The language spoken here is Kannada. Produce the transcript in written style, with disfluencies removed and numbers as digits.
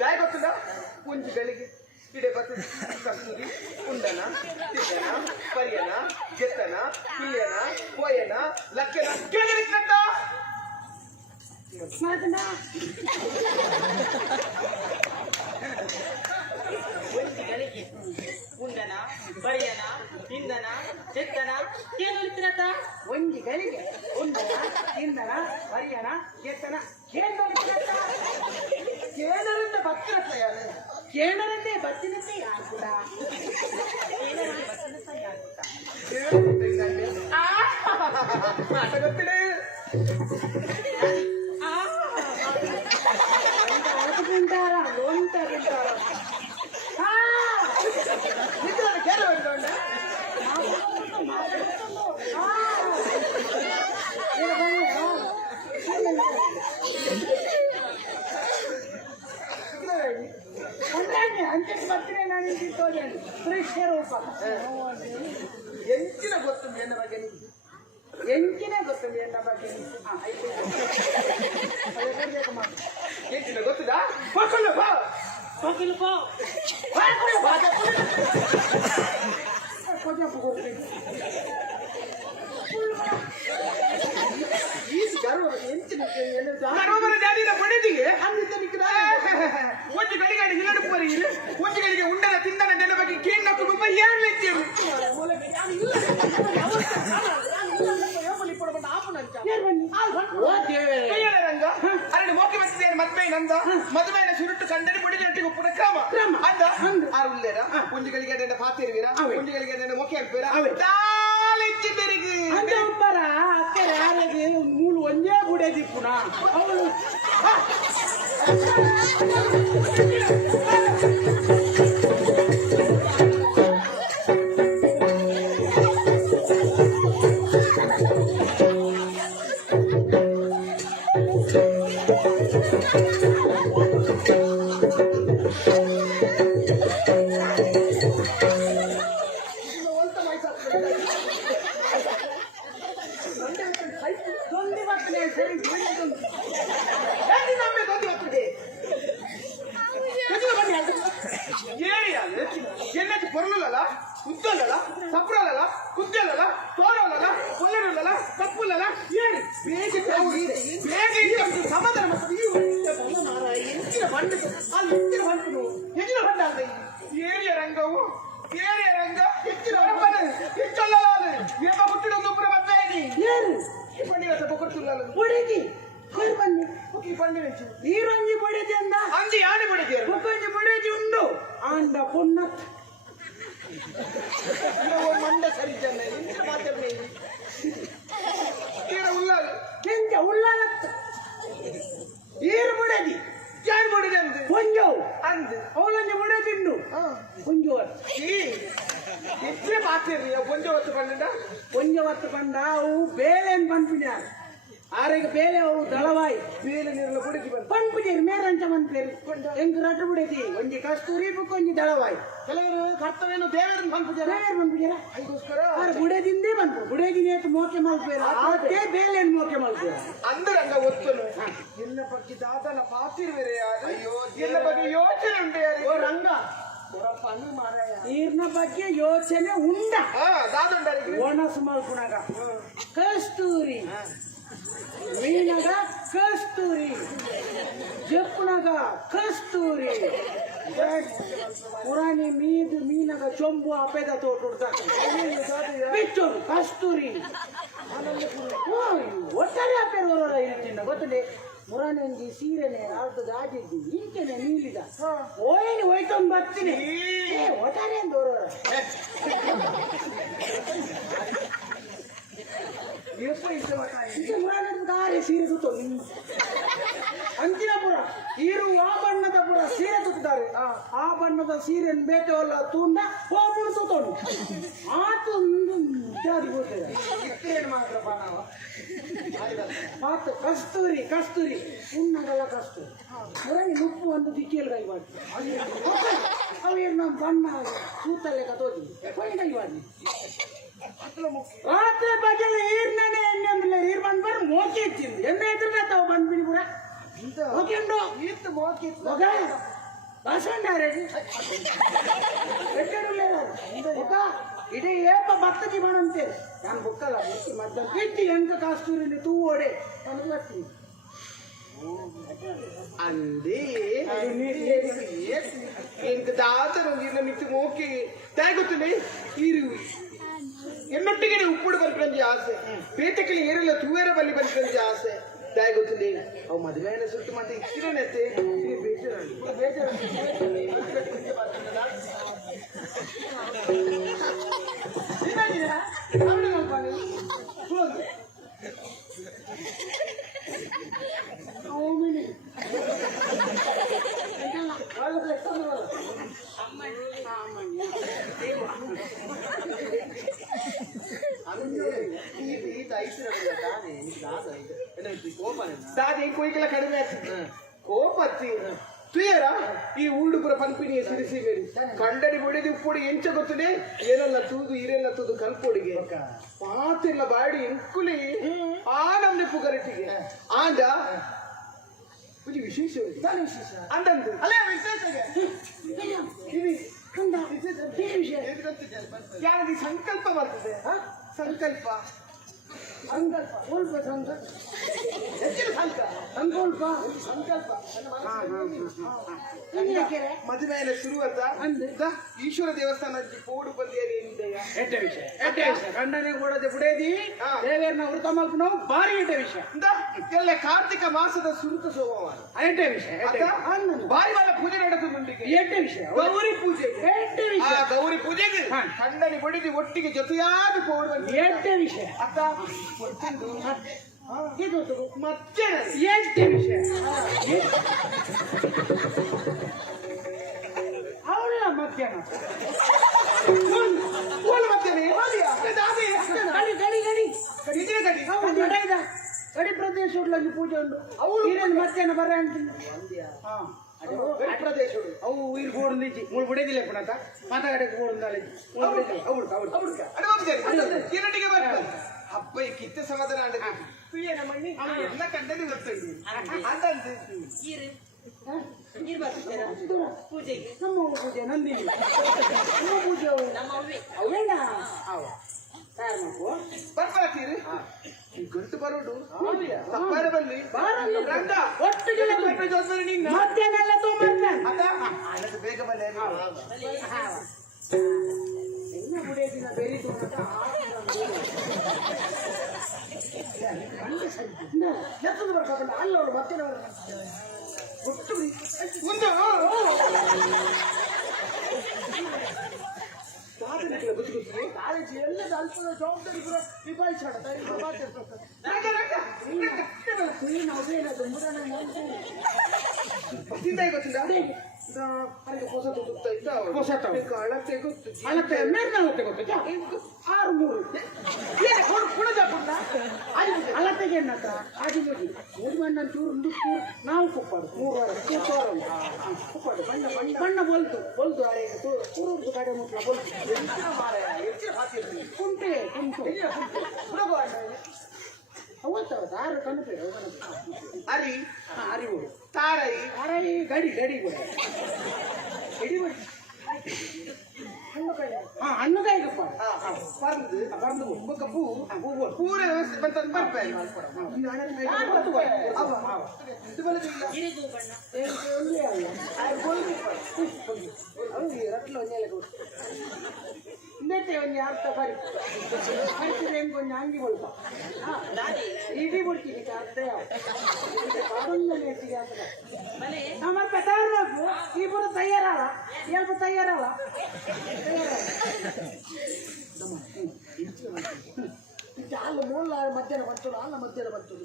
ಯಾಕೆ ಗೊತ್ತಿಲ್ಲ ಪುಂಜಿಗಳಿಗೆ ಇಡೆ ಬರ್ತದೆ ಕಸ್ತೂರಿ ಕುಂಡನ ತಿದ್ದನ ಪರಿಯನ ಗೆತ್ತನ ಪಿಯನ ಪೋಯನ ಲಕ್ಕನ ಕೇಳಿರ್ತ ಉಂಡನ ಬರಿಯನ ಇಂದನ ಚೆತ್ತನ ಏನು ಇರ್ತಿರತ್ತ ಒಂಜಿಗಳಿಗೆ ಉಂಡನ ಇಂದನ ಬರಿಯನ ಗೆತ್ತನ ಕೇಳರಿಂದ ಭಕ್ತಿರತ್ತ ಯಾರು ಕೇಳರನ್ನೇ ಭಕ್ತಿನಂತೆ ಯಾರು ಕೂಡ ಮಾಟ ಗೊತ್ತಿದೆ ತಿಂತಾರ ಲೋಂಟ ತಿಂತಾರ ಅಂಚೆ ಬರ್ತೀನಿ ನಾನು ತಿಂತೋದೆ ಪರೀಕ್ಷೆ ರೂಪ ಎಂಚಿನ ಗೊತ್ತುಂಟು ಎನ್ನ ಬಗ್ಗೆ ಎಂಚಿನ ಗೊತ್ತುಂಟು ಎನ್ನ ಬಗ್ಗೆ ಎಂಚಿನ ಗೊತ್ತುದಾ ಮಕ್ಕಳು ಬಾ ಹೋಗಿಲ್ಲ ಒಂದು ಗಡಿಗಾಡಿ ಹಿನ್ನಡುಪುವರಿ ಒಂದು ಗಳಿಗೆ ಉಂಡನ ತಿಂದನ ನನ್ನ ಬಗ್ಗೆ ಕೇಳಕ್ಕೆ ತುಂಬ ಏನು ಲೆಕ್ಕರು ರಂಗ ಅಲ್ಲಿ ಮೋಕೆ ಬರ್ತಿದ್ದೇನೆ ಮದ್ಮೆನಂದ ಮದುವೆನ ಸುರುಟ್ಟು ಕಂಡರೆ ಬಡಿದಟ್ಟಿಗೆ ಉಪ್ಪುನ ಕ್ರಮ ಅಂದ ಆರು ಉಳ್ಳೇರ ಕುಂಜಿಗಳಿಗೆ ಅದನ್ನ ಪಾತಿರುವೀರ ಕುಂಜಿಗಳಿಗೆ ಅದನ್ನ ಮೋಕೆ ಹಾಕ್ತೀರಾ ತಾಳೆಚ್ಚಿದ್ದರಿಗೆ ಅಂತ ಒಬ್ಬರ ಅಕ್ಕರೆ ಯಾರಿಗೆ ಮೂಲು ಒಂದೇ ಗುಡೆ ದಿಕ್ಕುನ ಅವಳು పొరలలా ఉద్దలలా సప్రలలా కుద్దలలా తోరలలా పొల్లలలా కప్పులలా ఏడి బేగి బేగి సమాధాన మస్తీ ఎంచిన బండ ఆ ఎంచిన బండను ఎంచిన బండ అది ఏరియా రంగవు ఏరియా రంగ ఎంచిన బండ ఇచ్చల్లలాదు ఏమ పుట్టిన దుప్పుర మద్దైని ఏరు ఈ బండి వస్త పొకర్తుల్లాలు పొడికి కొరి బండి ఈ బండి నుంచి ఈ రంగి పొడిది అంద అంది ఆడి పొడిది ఒకంజి పొడిది ఉండు అండ పొన్నత్ ಮಂಡ ಸರಿಜನ್ನ ಎಂತ ಮಾತಾಡ್ನೆ ತೀರ ಉಳ್ಳಾಲು ಎಂತ ಉಳ್ಳಾಲತ್ತ ಈರು ಬುಡದಿ ಜಾನ್ ಬುಡದಿ ಅಂದು ಕೊಂಜೋ ಅಂದು ಅವಳಂಜಿ ಬುಡದಿಂಡು ಕೊಂಜೋ ಎಷ್ಟೇ ಮಾತಿರ್ರಿ ಕೊಂಜೋ ಹೊತ್ತು ಬಂಡ ಕೊಂಜೋ ಹೊತ್ತು ಬಂಡ ಅವು ಬೇಳೆನ್ ಪಂಪಿನ ಆರೆಗೆ ಬೇಳೆ ಅವು ದಳವಾಯಿ ಬೇಲೆ ನೀರಲ್ಲ ಬುಡದಿ ಬಂದು ಪಂಪಿಜೇರಿ ಮೇರಂಚ ಮಂತೇರಿ ಎಂಕ ರಟ್ಟು ಬುಡದಿ ಒಂಜಿ ಕಸ್ತೂರಿ ಬುಕ್ಕೊಂಜಿ ದಳವಾಯಿ ಕೆಲವರು ಕರ್ತವ್ಯನು ದೇವರನ್ನು ಪಂಪಿಜಾರ ಬೇರೆ ಪಂಪಿಜಾರ ಅದಕ್ಕೋಸ್ಕರ ಬುಡದಿಂದೇ ಬಂತು ಬುಡದಿನೇತು ಮೋಕೆ ಮಲ್ಪೇರ ಅದೇ ಬೇಳೆನ್ ಮೋಕೆ ಮಲ್ಪೇರ ಅಂದರಂಗ ಒತ್ತನು ಎಲ್ಲ ಬಗ್ಗೆ ದಾದನ ಪಾತಿರುವೆರೆ ಅಯ್ಯೋ ಎಲ್ಲ ಬಗ್ಗೆ ಯೋಚನೆ ಉಂಟು ಯಾರು ಓ ರಂಗ ನೀರಿನ ಬಗ್ಗೆ ಯೋಚನೆ ಉಂಡ ದಾದುಂಡರಿಗೆ ಒಣಸು ಮಲ್ಪುನಾಗ ಕಸ್ತೂರಿ ಮೀನಗ ಕಸ್ತೂರಿ ಜಪ್ಪುನಗ ಕಸ್ತೂರಿ ಪುರಾಣಿ ಮೀದು ಮೀನಗ ಚೊಂಬು ಅಪೇದ ತೋಟ ಬಿಟ್ಟು ಕಸ್ತೂರಿ ಒಟ್ಟಾರೆ ಅಪೇರ ಬರೋರ ಇರ್ತಿನ್ನ ಗೊತ್ತಲೇ ಮುರಾನಿ ಒಂಜಿ ಸೀರೆನೆ ಅರ್ಧದ ಆದಿದ್ದು ಇಂಕೆನೆ ನೀಲಿದ ಓಯ್ನಿ ಹೋಯ್ತೊಂದು ಬರ್ತೀನಿ ಒಟ್ಟಾರೆ ಅಂತ ಬರೋರ ಮುರಾನಿ ಸೀರೆ ಸುತ್ತು ಅಂಚಿನ ಪುರ ಈರು ಆ ಬಣ್ಣದ ಪುರ ಸೀರೆ ತುತ್ತಾರೆ ಆ ಬಣ್ಣದ ಸೀರೆಯನ್ನು ಬೇಟೆವಲ್ಲ ತುಂಡ ಹೋಗ್ಬಿಡು ತುತ್ತೋಡು ಆತೊಂದು ಜಾತಿ ಹೋಗ್ತದೆ ಮಾತ್ರ ಬಾಣವ ಮಾತು ಕಸ್ತೂರಿ ಕಸ್ತೂರಿ ಉಣ್ಣಗಲ್ಲ ಕಸ್ತೂರಿ ಮುರಾನಿ ನುಪ್ಪು ಒಂದು ದಿಕ್ಕಿಯಲ್ಲಿ ಕೈ ಮಾಡಿ ಅವೇನು ನಮ್ಮ ಬಣ್ಣ ಕೂತಲ್ಲೇ ಕತೋದಿ ಕೈ ಮಾಡಿ ರಾತ್ರಿ ಬಗೆಲ್ಲ ಈರ್ನೇ ಎಣ್ಣೆ ಅಂದ್ರೆ ನೀರು ಬಂದ್ಬಾರ ಮೋಕೆ ಇಚ್ಚಿಂದು ಎಣ್ಣೆ ಇದ್ರೆ ತಾವು ಬಂದ್ಬಿಡಿ ಪುರ ಹೋಗಿಂಡು ಇತ್ತು ಮೋಕೆ ಮಗ ಬಸವಣ್ಣಾರೇಜಿ ఒక ಇಡೀ ಏಪ ಭಕ್ತಜಿ ಮಾಡಂತೇಳಿ ನಾನು ಬುಕ್ಕಲ್ಲ ಮಧ್ಯಾಹ್ನ ಇಟ್ಟು ಎಂಕ ಕಾಸ್ತೂರಿని ತೂ ಓಡೆ ನಾನು ಬರ್ತೀನಿ ಅಂದೇ ಎಂತ ದಾತರು ನಿನ್ನ ಮಿತ್ತು ಮೋಕೆ ತಾಗೊತ್ತನೆ ಇರು ಎನ್ನೊಟ್ಟಿಗೆ ಉಪ್ಪುಡು ಬರ್ಕೊಂಡಿ ಆಸೆ ಪೇಟೆಕಲಿ ಏರಲ್ಲ ತೂವೇರ ಬಲ್ಲಿ ಬರ್ಕೊಂಡಿ ಆಸೆ ತಾಗೊತ್ತನೆ ಅವು ಮದುವೆನ ಸುಟ್ಟು ಮತ್ತೆ ಇಕ್ಕಿರನತ್ತೆ ಕೋಯಿಕೆಲ್ಲ ಕಡಿಮೆ ಆಗ್ತದೆ ಕೋಪತ್ತಿ ತುಯರ ಈ ಊರುಪುರ ಪಂಪಿನಿಯ ಸಿರಿಸಿ ಬೇರಿ ಕಂಡಡಿ ಬಡಿದು ಉಪ್ಪುಡಿ ಎಂಚ ಗೊತ್ತದೆ ಏನೆಲ್ಲ ತೂದು ಇರೆಲ್ಲ ತೂದು ಕಲ್ಪೊಡಿಗೆ ಮಾತೆಲ್ಲ ಬಾಡಿ ಎಂಕುಲಿ ಆ ನಮ್ನೆ ಪುಗರಟಿಗೆ ಆಂದ ಒಂದು ವಿಶೇಷ ಅಂದಂದು ಅಲ್ಲ ವಿಶೇಷ ಯಾರಿಗೆ ಸಂಕಲ್ಪ ಬರ್ತದೆ ಸಂಕಲ್ಪ ಸಂಕಲ್ಪ ಸ್ವಲ್ಪ ಸಂಕಲ್ಪ ಸಂಕಲ್ಪ ಸಂಕಲ್ಪ ಮದುವೆಯ ಶುರುವತ್ತ ಈಶ್ವರ ದೇವಸ್ಥಾನ ಪೋಡು ಬಂದಿಯಲ್ಲಿ ಎಡ್ಡ ವಿಷಯ ಗಂಡನೆ ಕೂಡದೆ ಬಿಡೇದಿ ದೇವೇರ್ನ ವೃತ ಮಲ್ಪನೋ ಭಾರಿ ಎಡ್ಡ ವಿಷಯ ಎಲ್ಲ ಕಾರ್ತಿಕ ಮಾಸದ ಸುರುತ ಸೋಮವಾರ ಎಡ್ಡ ವಿಷಯ ಭಾರಿ ಬಾಳ ಪೂಜೆ ನಡೆದುಂಟಿಗೆ ಎಡ್ಡ ವಿಷಯ ಗೌರಿ ಪೂಜೆ ಎಡ್ಡ ವಿಷಯ ಗೌರಿ ಪೂಜೆಗೆ ಕಂಡನಿ ಬಡಿದು ಒಟ್ಟಿಗೆ ಜೊತೆಯಾದ ಪೋಡು ಬಂದಿ ಎಡ್ಡ ವಿಷಯ ಅತ್ತ ಇದು ಮತ್ತೆ ಎಡ್ಡ ವಿಷಯ ಅವಳ ಮಧ್ಯಾಹ್ನ ಗಡಿ ಪ್ರದೇಶ ಪೂಜೆ ಉಂಟು ಅವಳು ಮಧ್ಯಾಹ್ನ ಬರ ಅಂತೀನಿ ಪ್ರದೇಶ ಅವು ಇಲ್ಲಿ ಗೋಡಿಂದಿ ಮೂರು ಬಿಡೋದಿಲ್ಲ ಪುನಃ ಮಾತಾಡಕ್ಕೆ ಗೋಡಿಂದಾಳೆ ಕಿರಟಿಗೆ ಬರ್ತದೆ ಹಬ್ಬ ಕಿತ್ತ ಸಮಾಧಾನ ಮಣ್ಣಿ ಎಲ್ಲ ಕಂಡಲ್ಲಿ ಬರ್ತದೆ ಅಂದಂತೆ ಪೂಜೆಗೆ ನಮ್ಮ ಪೂಜೆ ನಂದಿನಿ ನಮ್ಮ ಪೂಜೆ ಅವೇನ ತಯಾರು ಮಾಡ್ಕೋ ಬರ್ಬಾತೀರಿ ಗಂಟು ಬರೋಡು ಸಪ್ಪಾರ ಬಲ್ಲಿ ರಂಗ ಒಟ್ಟಿಗೆ ಜೋಸ್ಮರಿ ನಿನ್ನ ಮಧ್ಯಾಹ್ನ ಎಲ್ಲ ತೊಗೊಂಬರ್ತಾನೆ ಅದು ಬೇಗ ಬಲ್ಲ ಇನ್ನ ಬಿಡೇದಿನ ಬೆರೀತು ಎತ್ತದು ಬರ್ಬೇಕಂತ ಅಲ್ಲ ಅವಳು ಮತ್ತೆ ಒಂದು ಕಾಲೇಜ್ ಎಲ್ಲ ಅಲ್ಪ ಜವಾಬ್ದಾರಿ ಕೂಡ ನಿಭಾಯಿಸೋಣ ಅಳತೆ ಮೇಲ್ನ ಗೊತ್ತಾ 6-3 ಅಳತೆಗೆ ಎನ್ನತ್ತ ಆದಿಮೋದಿ ಮೂರು ಚೂರು ನಾವು ಕುಪ್ಪಾಡು 3 ವಾರ ಕುಪ್ಪಾಡು ಬಣ್ಣ ಬೊಲ್ತು ಪೂರ್ವದ್ದು ಕಡೆ ಮುಟ್ಲ ಬೊಲ್ತು ಕುಂಟೆ ಅವತ್ತವತ್ತು 6 ಕಣಪೆ ಅರಿ ಅರಿವು ತಾರೈ ಗಡಿ ಕೂಡ ಗಡಿ ಬಡಿ ಹಣ್ಣುಕಾಯಿ ಕಪ್ಪ ಬಂದು ಕಪ್ಪು ಪೂರ ವ್ಯವಸ್ಥೆ ಬಂತಂದು ಬರ್ಬೇಕು ಇನ್ನೈತೆ ಒಂದು ಅರ್ಥ ಬರಿ ಕೊಂಚ ಅಂಗಿ ಬಲ್ಪ ಇಡೀ ಬಿಡ್ತೀನಿ ಅರ್ಥ ಮತ್ತೆ ತಯಾರಾಗು ಇಬ್ಬರು ತಯಾರಲ್ಲ ಸ್ವಲ್ಪ ತಯಾರಲ್ಲ ಹಾಲು ಮೂಲ ಮಧ್ಯಾಹ್ನ ಬರ್ತದೆ ಹಾಲ ಮಧ್ಯಾಹ್ನ ಬರ್ತದೆ